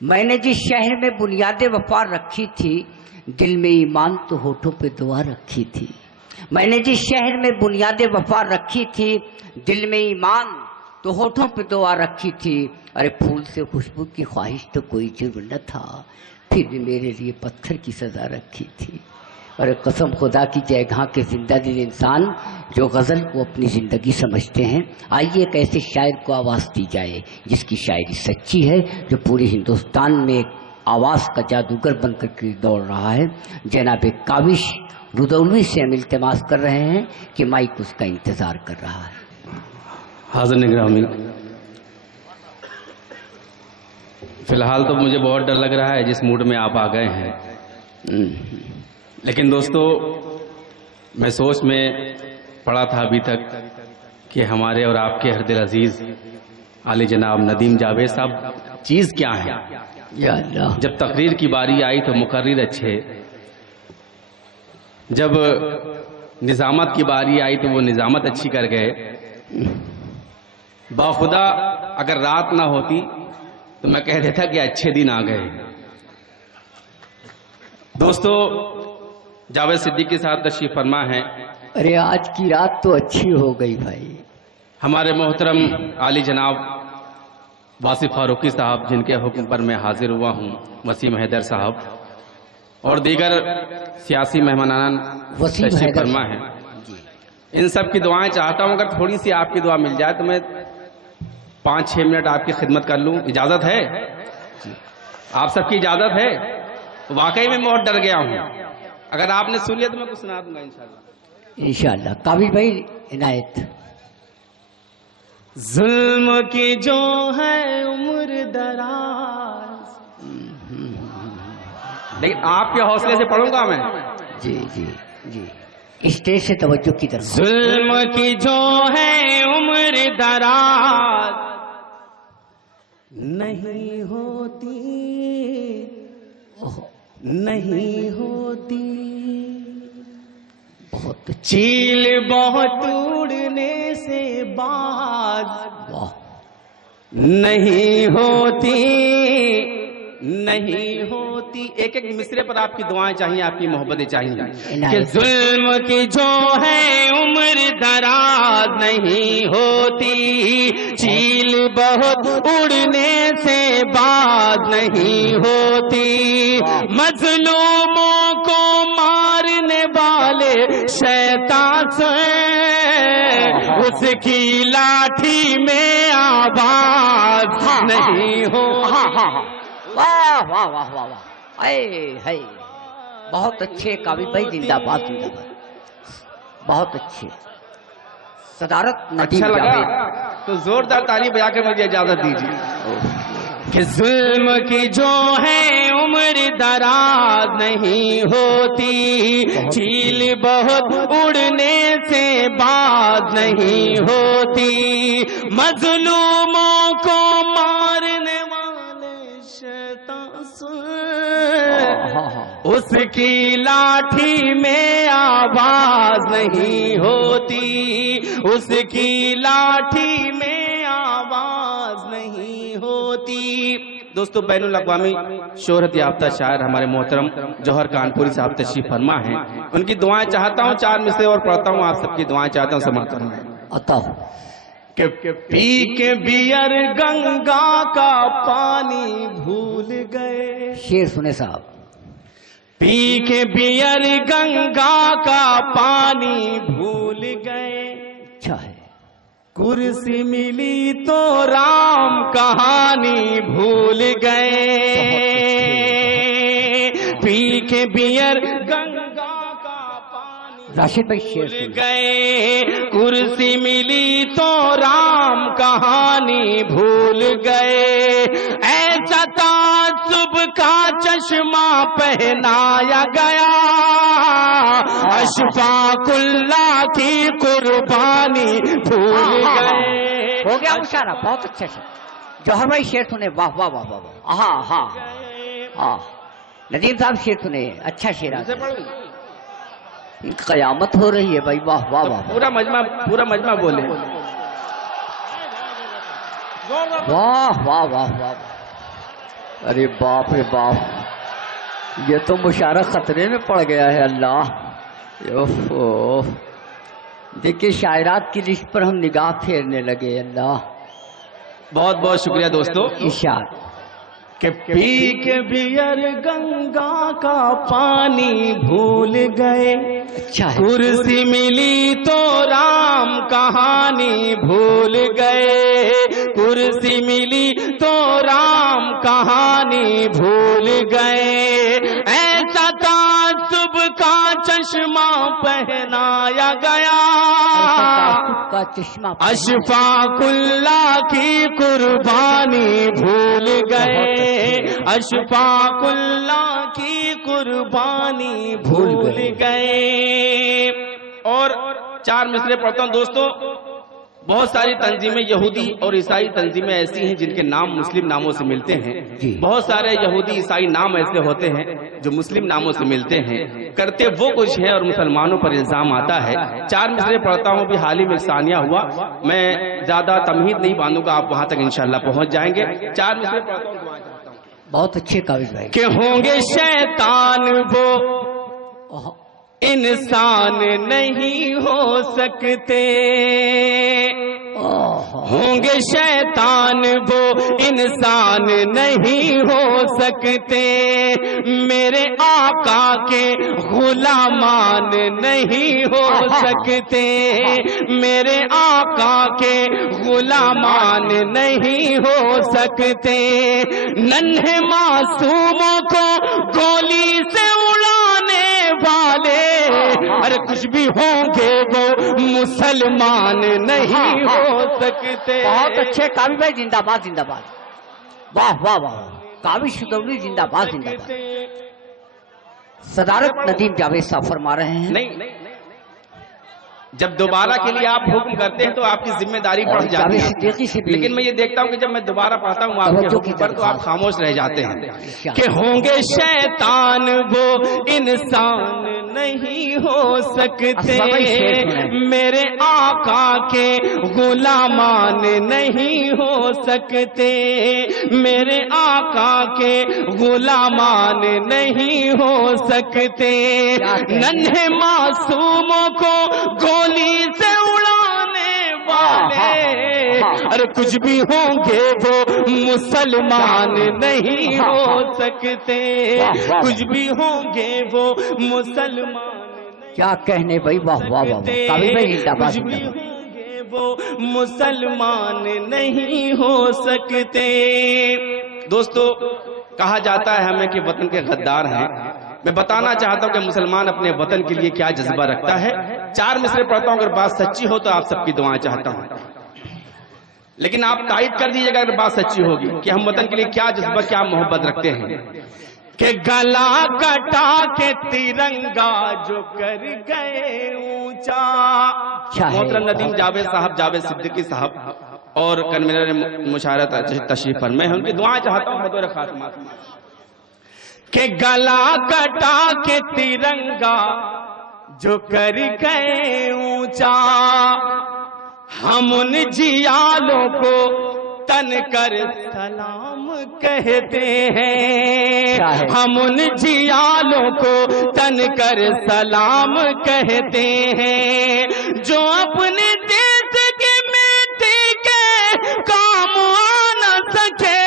میں نے جس شہر میں بنیاد وفا رکھی تھی، دل میں ایمان تو ہونٹوں پہ دعا رکھی تھی۔ میں نے جس شہر میں بنیاد وفا رکھی تھی، دل میں ایمان تو ہونٹوں پہ دعا رکھی تھی۔ ارے پھول سے خوشبو کی خواہش تو کوئی جرم نہ تھا، پھر بھی میرے لیے پتھر کی سزا رکھی تھی۔ اور قسم خدا کی جے گاں کے زندہ دل انسان جو غزل کو اپنی زندگی سمجھتے ہیں، آئیے ایک ایسے شاعر کو آواز دی جائے جس کی شاعری سچی ہے، جو پورے ہندوستان میں ایک آواز کا جادوگر بن کر کے دوڑ رہا ہے۔ جناب کاوش رودولوی سے ہم التماس کر رہے ہیں کہ مائک اس کا انتظار کر رہا ہے۔ حاضر گرامی، فی الحال تو مجھے بہت ڈر لگ رہا ہے جس موڈ میں آپ آ گئے ہیں، لیکن دوستو میں سوچ میں پڑا تھا ابھی تک کہ ہمارے اور آپ کے ہر دل عزیز عالی جناب ندیم جاوید صاحب چیز کیا ہے۔ یا اللہ، جب تقریر کی باری آئی تو مقرر اچھے، جب نظامت کی باری آئی تو وہ نظامت اچھی کر گئے۔ باخدا اگر رات نہ ہوتی تو میں کہہ دیتا کہ اچھے دن آ گئے۔ دوستو جاوید صدیقی کے ساتھ تشریف فرما ہے۔ ارے آج کی رات تو اچھی ہو گئی بھائی۔ ہمارے محترم عالی جناب واصف فاروقی صاحب، جن کے حکم پر میں حاضر ہوا ہوں، وسیم حیدر صاحب اور دیگر سیاسی مہمانان تشریف فرما ہے۔ ان سب کی دعائیں چاہتا ہوں، اگر تھوڑی سی آپ کی دعا مل جائے تو میں 5-6 منٹ آپ کی خدمت کر لوں، اجازت ہے؟ آپ سب کی اجازت ہے؟ واقعی میں بہت ڈر گیا ہوں، اگر آپ نے سن لیا تو میں کچھ سنا دوں گا انشاءاللہ۔ انشاءاللہ کاوش بھائی عنایت۔ ظلم کی جو ہے عمر دراز، لیکن آپ کے حوصلے سے پڑھوں گا میں۔ جی جی جی، اسٹیج سے توجہ کی طرف۔ ظلم کی جو ہے عمر دراز نہیں ہوتی، نہیں ہوتی، بہت چیل بہت اڑنے سے باز واہ، نہیں ہوتی، نہیں ہوتی۔ ایک ایک مصرے پر آپ کی دعائیں چاہیے، آپ کی محبتیں چاہیے کہ ظلم کی جو ہے عمر دراز نہیں ہوتی، چیل بہت اڑنے سے باز نہیں ہوتی، مظلوموں کو مارنے والے شیطان سے اس کی لاٹھی میں آواز نہیں ہو۔ واہ واہ واہ واہ واہ، اے ہے بہت اچھے کاوش بھائی، زندہ باد زندہ باد، بہت اچھے۔ صدارت ندیم اچھا لگا جاوید۔ تو زوردار تالی بجا کے مجھے اجازت دیجیے کہ ظلم کی جو ہے عمر دراز نہیں ہوتی، چیل بہت اڑنے سے باز نہیں ہوتی، مظلوموں کو مارنے والے شیطان اس کی لاٹھی میں آواز نہیں ہوتی، اس کی لاٹھی میں آواز نہیں ہوتی۔ دوستو بین الاقوامی شہرت یافتہ شاعر ہمارے محترم جوہر کانپوری صاحب تشریف فرما ہیں، ان کی دعائیں چاہتا ہوں، 4 مصرے اور پڑھتا ہوں، آپ سب کی دعائیں چاہتا ہوں، سماعت فرمائیں۔ عطا کہ پی کے بیئر گنگا کا پانی بھول گئے، شیر سنے صاحب۔ پی کے بیئر گنگا کا پانی بھول گئے، اچھا ہے۔ کرسی ملی تو رام کہانی بھول گئے، پی کے بیئر گنگا کا پانی راشد بھائی شیر بھول سنے۔ گئے، کرسی ملی تو رام کہانی بھول گئے، ایسا تعصب کا چشمہ پہنایا گیا، اشفاق اللہ کی قربانی بھول گئے۔ ہو گیا مشارہ، بہت اچھا شیر۔ جوہر بھائی شیر سنے، واہ واہ واہ واہ واہ، ہاں ہاں ہاں۔ ندیم صاحب شیر سنے، اچھا شیر آ گیا۔ قیامت ہو رہی ہے بھائی، واہ واہ واہ، پورا مجمع بولے، واہ واہ واہ واہ۔ ارے باپ رے باپ، یہ تو مشاعرہ خطرے میں پڑ گیا ہے اللہ۔ اوہ، دیکھیے شاعرات کی لسٹ پر ہم نگاہ پھیرنے لگے اللہ۔ بہت بہت شکریہ دوستو۔ ارشاد کہ پی کے بیئر گنگا کا پانی بھول گئے، اچھا ہے، کرسی ملی تو رام کہانی بھول گئے، کرسی ملی تو رام کہانی بھول گئے، ایسا تعصب کا چشمہ پہنایا گیا، کا چشمہ اشفاق اللہ کی قربانی بھول گئے، اشفاق اللہ کی قربانی بھول گئے۔ اور چار مصرے پڑھتا ہوں دوستو۔ بہت ساری تنظیمیں یہودی اور عیسائی تنظیمیں ایسی ہیں جن کے نام مسلم ناموں سے ملتے ہیں، بہت سارے یہودی عیسائی نام ایسے ہوتے ہیں جو مسلم ناموں سے ملتے ہیں، کرتے وہ کچھ ہے اور مسلمانوں پر الزام آتا ہے۔ چار مصرے پڑھتا ہوں، بھی حال ہی میں ثانیہ ہوا، میں زیادہ تمہید نہیں باندھوں گا، آپ وہاں تک انشاءاللہ پہنچ جائیں گے۔ چار مصرے پڑھتا ہوں، بہت اچھے قابل بھائی۔ کہ ہوں گے شیطان وہ انسان نہیں ہو سکتے، ہوں گے شیطان وہ انسان نہیں ہو سکتے، میرے آقا کے غلامان نہیں ہو سکتے، میرے آقا کے غلامان نہیں ہو سکتے، ننھے معصوموں کو گولی سے اڑانے والے ارے کچھ بھی ہوں گے وہ مسلمان نہیں ہو سکتے۔ بہت اچھے قابل بھائی، زندہ باد زندہ باد، واہ واہ واہ، قابل شدولی زندہ باد زندہ باد۔ صدارت ندیم جاوید صاحب فرما رہے ہیں، نہیں، جب دوبارہ کے لیے آپ حکم کرتے ہیں تو آپ کی ذمہ داری بڑھ جاتی ہے، لیکن میں یہ دیکھتا ہوں کہ جب میں دوبارہ پڑھتا ہوں آپ کے حکم پر تو آپ خاموش رہ جاتے ہیں۔ کہ ہوں گے شیطان وہ انسان نہیں ہو سکتے، میرے آقا کے غلامان نہیں ہو سکتے، میرے آقا کے غلامان نہیں ہو سکتے، ننھے معصوموں کو گولی سے اڑانے والے ارے کچھ بھی ہوں گے وہ مسلمان نہیں ہو سکتے، کچھ بھی ہوں گے وہ مسلمان کیا کہنے بھائی، واہ واہ واہ، قابل بھائی زندہ باد کچھ بھی زندہ باد۔ ہوں گے وہ مسلمان نہیں ہو سکتے۔ دوستو کہا جاتا ہے ہمیں کہ وطن کے غدار ہیں، میں بتانا چاہتا ہوں کہ مسلمان اپنے وطن کے لیے کیا جذبہ رکھتا ہے۔ چار مصرے پڑھتا ہوں، اگر بات سچی ہو تو آپ سب کی دعائیں چاہتا ہوں، لیکن آپ تائید کر دیجئے گا اگر بات سچی ہوگی کہ ہم وطن کے لیے کیا جذبہ کیا محبت رکھتے ہیں۔ کہ گلا کٹا کے ترنگا جو کر گئے اونچا، محترم ندیم جاوید صاحب، جاوید صدیقی صاحب اور کنوینر مشاعرہ تشریف فرمائے ہیں، ان کی دعائیں چاہتا ہوں بطور خاتمہ۔ کہ گلا کٹا کے ترنگا جو کر گئے اونچا، ہم ان جیالوں کو تن کر سلام کہتے ہیں، ہم ان جیالوں کو تن کر سلام کہتے ہیں، جو اپنے دیش کے مٹی کے کام آ نہ سکے،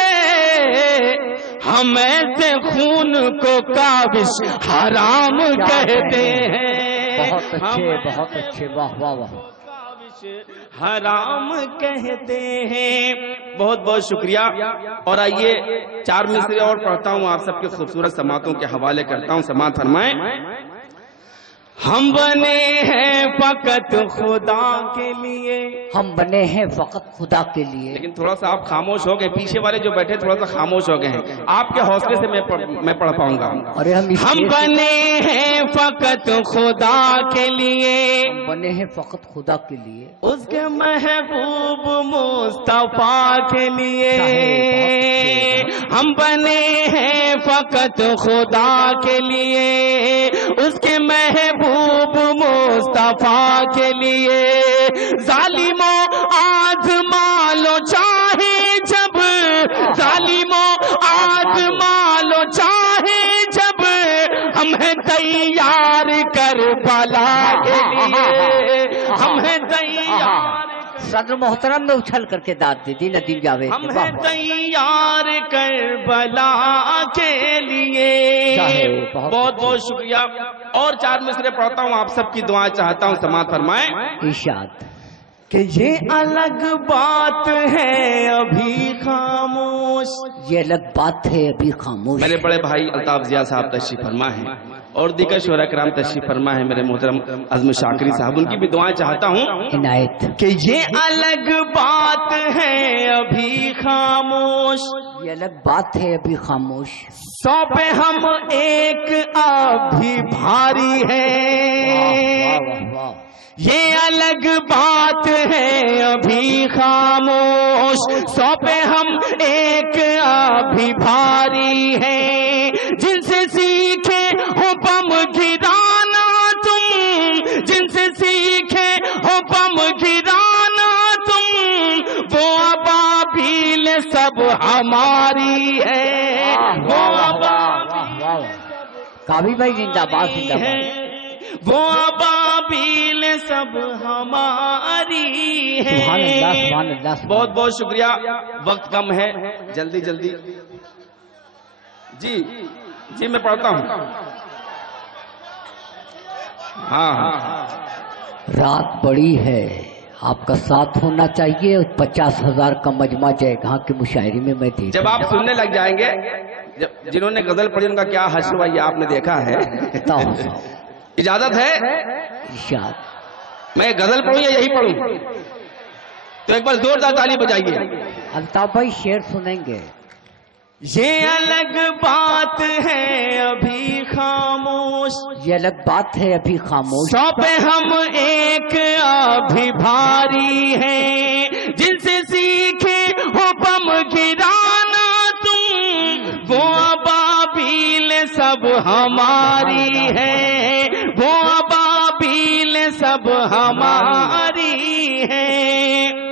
ہم ایسے خون کو کاوش حرام کہتے ہیں، بہت اچھے بہت اچھے، واہ واہ واہ، حرام کہتے ہیں۔ بہت بہت شکریہ۔ اور آئیے چار مصرے اور پڑھتا ہوں، آپ سب کے خوبصورت سماعتوں کے حوالے کرتا ہوں، سماعت فرمائیں۔ ہم بنے ہیں فقط خدا کے لیے، ہم بنے ہیں فقط خدا کے لیے۔ لیکن تھوڑا سا آپ خاموش ہو گئے، پیچھے والے جو بیٹھے تھوڑا سا خاموش ہو گئے ہیں، آپ کے حوصلے سے میں پڑھ پاؤں گا۔ ہم بنے ہیں فقط خدا کے لیے، ہم بنے ہیں فقط خدا کے لیے، اس کے محبوب مصطفیٰ کے لیے، ہم بنے ہیں فقط خدا کے لیے، اس کے محبوب مصطفیٰ کے لیے، ظالموں آزما لو چاہے جب، ظالموں آزما چاہے جب ہم ہیں تیار کربلا کے لیے، ہم ہیں تیار، صدر محترم میں اچھل کر کے داد دے دی ندیم جاوید ہم نے، ہیں تیار کربلا کے لیے۔ بہت بہت شکریہ۔ اور 4 مصرے پڑھتا ہوں، آپ سب کی دعائیں چاہتا ہوں، سماعت فرمائیں۔ ارشاد کہ یہ الگ بات ہے ابھی خاموش، یہ الگ بات ہے ابھی خاموش، میرے بڑے بھائی الطاف ضیاء صاحب تشریف فرما ہیں اور دیگر شعراء کرام تشریف فرما ہے، میرے محترم عزم شاکری صاحب، ان کی بھی دعائیں چاہتا ہوں عنایت۔ کہ یہ الگ بات ہے ابھی خاموش، یہ الگ بات ہے ابھی خاموش، 100 پہ ہم ایک ابھی بھاری ہے، واہ واہ واہ، یہ الگ بات ہے ابھی خاموش، 100 پہ ہم ایک ابھی بھاری ہے، جن سے سیکھے ہو بم گرانا تم، جن سے سیکھے ہو بم گرانا تم، وہ ابابیل سب ہماری ہے، وہ ابابیل کابل بھائی زندہ باد، زندہ باد۔ ہے، وہ ابابیل سب ہماری ہے۔ سبحان اللہ، سبحان اللہ، سبحان بہت بہت شکریہ، وقت کم ہے، جلدی جلدی جی میں پڑھتا ہوں۔ ہاں رات بڑی ہے، آپ کا ساتھ ہونا چاہیے، 50,000 کا مجمع جائے گاں کے مشاعرے میں میں دیکھ، جب آپ سننے لگ جائیں گے، جنہوں نے غزل پڑھی ان کا کیا حشر ہوا یہ آپ نے دیکھا ہے۔ اجازت ہے ارشاد، میں غزل پڑھوں یا یہی پڑھوں؟ تو ایک بار زوردار تالی بجائیے۔ الطاف بھائی شعر سنیں گے۔ یہ الگ بات ہے ابھی خاموش، یہ الگ بات ہے ابھی خاموش، 100 پہ ہم ایک ابھی بھاری ہے، جن سے سیکھے ہو بم گرانا تم، وہ ابابیل سب ہماری ہے، وہ ابابیل سب ہماری ہے۔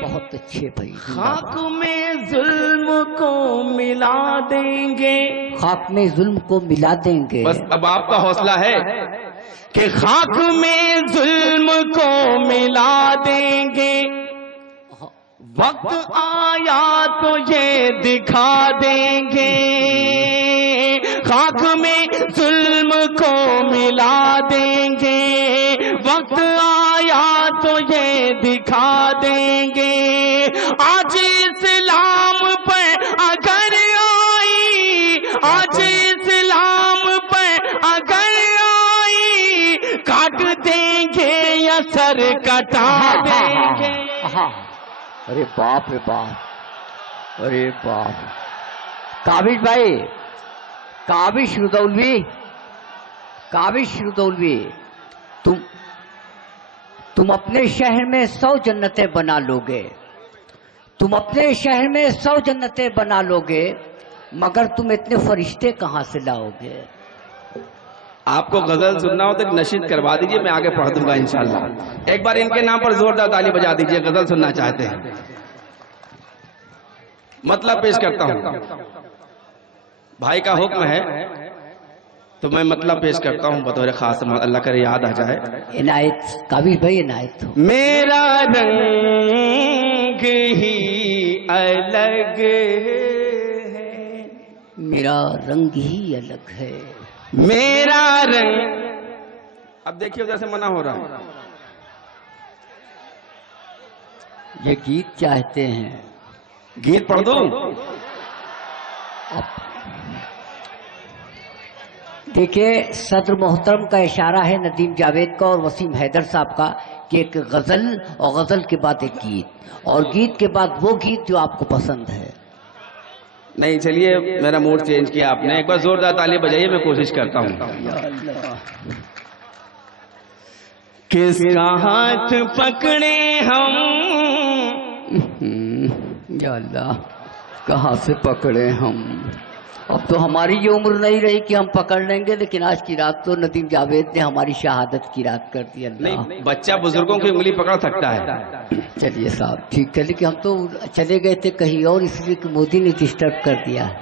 بہت اچھے بھائی، خاک میں ظلم کو ملا دیں گے، خاک میں ظلم کو ملا دیں گے، بس اب آپ کا حوصلہ ہے کہ خاک میں ظلم کو ملا دیں گے، وقت آیا تو یہ دکھا دیں گے، خاک میں ظلم کو ملا دیں گے، وقت آیا تو یہ دکھا دیں گے، آج اسلام پر اگر آئی، آج اسلام پر اگر آئی، کاٹ دیں گے یا سر کٹا دیں گے۔ ارے باپ رے باپ، ارے باپ، کابل بھائی، کابش ردولوی، کابش ردولوی، تم اپنے شہر میں 100 جنتیں بنا لو گے، تم اپنے شہر میں 100 جنتیں بنا لو گے، مگر تم اتنے فرشتے کہاں سے لاؤ گے؟ آپ کو غزل سننا ہو تو ایک نشید کروا دیجئے، میں آگے پڑھ دوں گا انشاءاللہ۔ ایک بار ان کے نام پر زوردار تالی بجا دیجئے، غزل سننا چاہتے ہیں۔ مطلب پیش کرتا ہوں، بھائی کا حکم ہے تو میں مطلب پیش کرتا ہوں بطور خاص، اللہ کرے یاد آ جائے۔ عنایت، کابل بھائی عنایت ہو۔ میرا رنگ ہی الگ ہے، میرا رنگ ہی الگ ہے، میرا رنگ، اب دیکھیے ادھر سے منع ہو رہا ہے۔ یہ گیت چاہتے ہیں، گیت پڑھ دوں؟ دیکھیں صدر محترم کا اشارہ ہے ندیم جاوید کا اور وسیم حیدر صاحب کا کہ ایک غزل اور غزل کے بعد ایک گیت اور گیت کے بعد وہ گیت جو آپ کو پسند ہے۔ نہیں چلیے میرا موڈ چینج کیا آپ نے، ایک بار زوردار تالی بجائیے، میں کوشش کرتا ہوں۔ کس کا ہاتھ پکڑے ہم، یا اللہ کہاں سے پکڑے ہم، اب تو ہماری یہ عمر نہیں رہی کہ ہم پکڑ لیں گے، لیکن آج کی رات تو ندیم جاوید نے ہماری شہادت کی رات کر دی۔ اللہ نہیں، بچہ بزرگوں کی انگلی پکڑ سکتا ہے۔ چلیے صاحب ٹھیک ہے، لیکن ہم تو چلے گئے تھے کہیں اور، اس لیے کہ مودی نے ڈسٹرب کر دیا ہے۔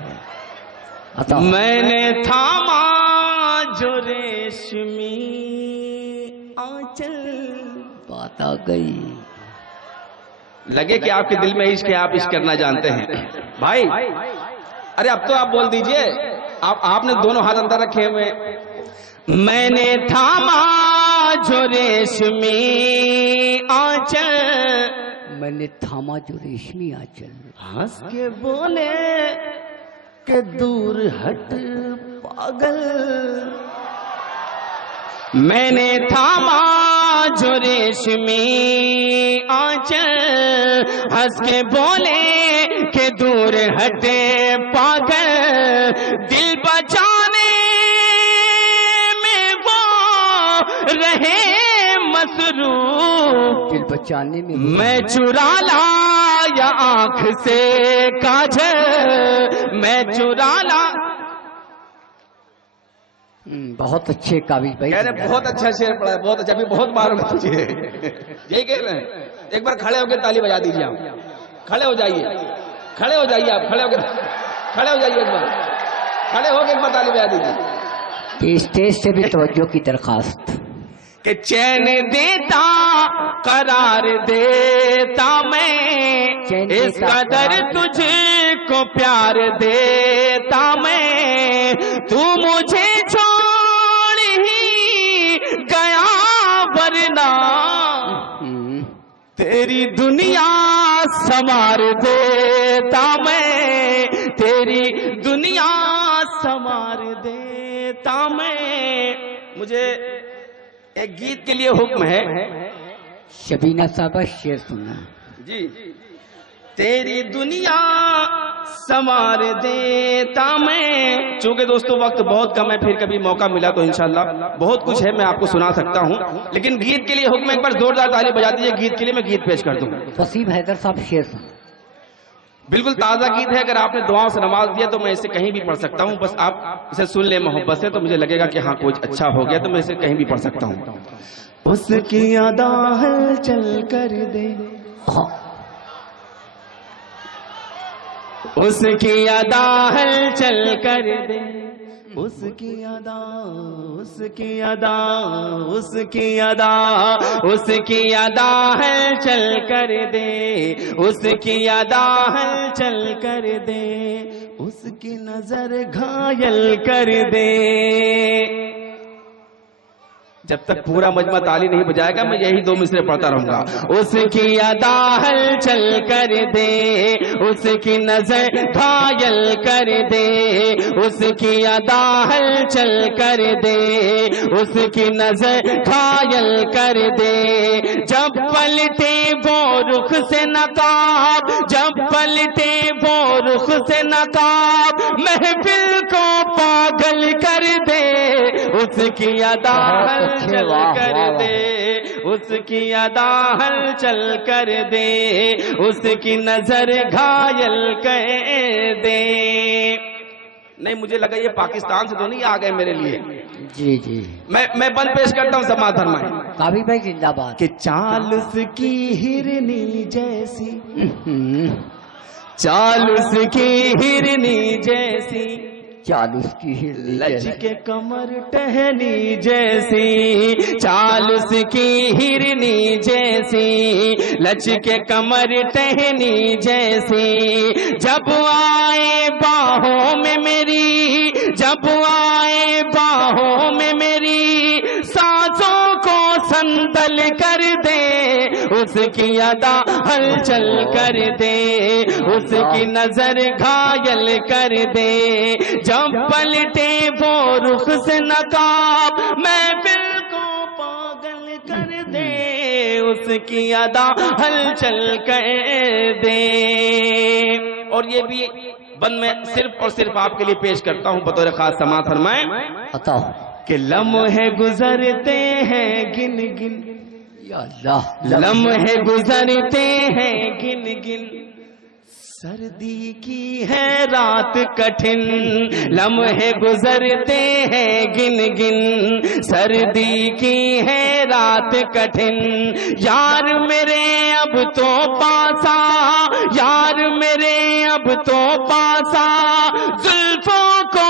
عطا میں نے تھاما جو ریشمی آنچل. بات آ گئی. لگے کہ آپ کے دل میں عشق ہے, آپ عشق کرنا جانتے ہیں بھائی. ارے اب تو آپ بول دیجئے, آپ نے دونوں ہاتھ اندر رکھے ہوئے. میں نے تھاما جو ریشمی آنچل, میں نے تھاما جو ریشمی آنچل, ہنس کے بولے کہ دور ہٹ پاگل. میں نے تھاما جو ریشمی آنچل, ہنس کے بولے کہ دور ہٹے پاگل. دل بچانے میں وہ رہے مصروف, دل بچانے میں میں چرا لایا آنکھ سے کاجل. میں چرا لا. بہت اچھے قابل بھائی, کہہ رہے بہت اچھا شعر پڑھا ہے, بہت اچھا. ابھی بہت معلوم مجھے یہی کہہ رہے ہیں. ایک بار کھڑے ہو کے تالی بجا دیجیے. آپ کھڑے ہو جائیے, کھڑے ہو جائیے, آپ کھڑے ہو کے کھڑے ہو جائیے. ایک بار کھڑے ہو کے ایک بار تالی بجا دیجیے. اسٹیج سے بھی توجہ کی درخواست. کہ چین دیتا قرار دیتا میں, اس قدر تجھ کو پیار دیتا میں. تو مجھے چھوڑ ہی گیا ورنہ تیری دنیا سنوار دیتا میں. تیری دنیا سنوار دیتا میں. مجھے ایک گیت کے لیے حکم ہے. شبینہ صاحبہ شعر سننا. جی. تیری دنیا سنوار دیتا میں. چونکہ دوستو وقت بہت کم ہے, پھر کبھی موقع ملا تو انشاءاللہ بہت کچھ ہے میں آپ کو سنا سکتا ہوں, لیکن گیت کے لیے حکم ایک بار زوردار تالی بجا دیجیے. گیت کے لیے میں گیت پیش کر دوں. وسیم حیدر صاحب شعر سننا. بالکل تازہ گیت ہے. اگر آپ نے دعاؤں سے نواز دیا تو میں اسے کہیں بھی پڑھ سکتا ہوں. بس آپ اسے سن لیں محبت سے تو مجھے لگے گا کہ ہاں کچھ اچھا ہو گیا, تو میں اسے کہیں بھی پڑھ سکتا ہوں. اس کی ادا ہلچل کر دے, اس کی ادا ہلچل کر دے. اس کی ادا, اس کی ادا, اس کی ادا, اس کی ادا ہلچل کر دے. اس کی ادا ہلچل کر دے. اس کی نظر گھائل کر دے. جب تک پورا مجمع تالی نہیں بجائے گا میں یہی دو مصرے پڑھتا رہوں گا. اس کی ادا ہلچل کر دے, اس کی نظر گھائل کر دے. اس کی ادا ہلچل کر دے, اس کی نظر گھائل کر دے. جب پلٹے وہ رخ سے نقاب, جب پلٹے وہ رخ سے نقاب, محفل کو پاگل کر دے. اس کی ادا ہلچل کر دے, اس کی ادا ہلچل کر دے. اس کی نظر گھائل کر دے. نہیں مجھے لگا یہ پاکستان سے تو نہیں آ گئے میرے لیے. جی جی میں بند پیش کرتا ہوں سماعت فرمائیں. قابل بھائی زندہ باد. کہ چال اس کی ہرنی جیسی, چال اس کی ہرنی جیسی, چال اس کی لچ کے کمر ٹہنی جیسی. چال اس کی ہرنی جیسی, لچ کے کمر ٹہنی جیسی. جب آئے باہوں میں میری, جب آئے باہوں میں میری, سانسوں کو سنتل کر دے. اس کی ادا ہلچل کر دے, اس کی نظر گھائل کر دے. جب پلٹے وہ رخ سے نقاب, محفل کو پاگل کر دے. اس کی ادا ہلچل کر دے. اور یہ بھی بند میں صرف اور صرف آپ کے لیے پیش کرتا ہوں بطور خاص سماعت فرمائیں. عطا کہ لمحے گزرتے ہیں گن گن, یا اللہ, لمحے گزرتے ہیں گن گن, سردی کی ہے رات کٹھن. لمحے گزرتے ہیں گن گن, سردی کی ہے رات کٹھن. یار میرے اب تو پاسا, یار میرے اب تو پاسا, زلفوں کو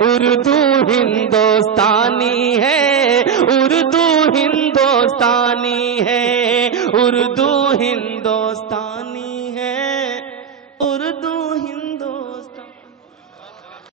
اردو ہندوستانی ہے، اردو ہندوستانی ہے، اردو ہندوستانی ہے، اردو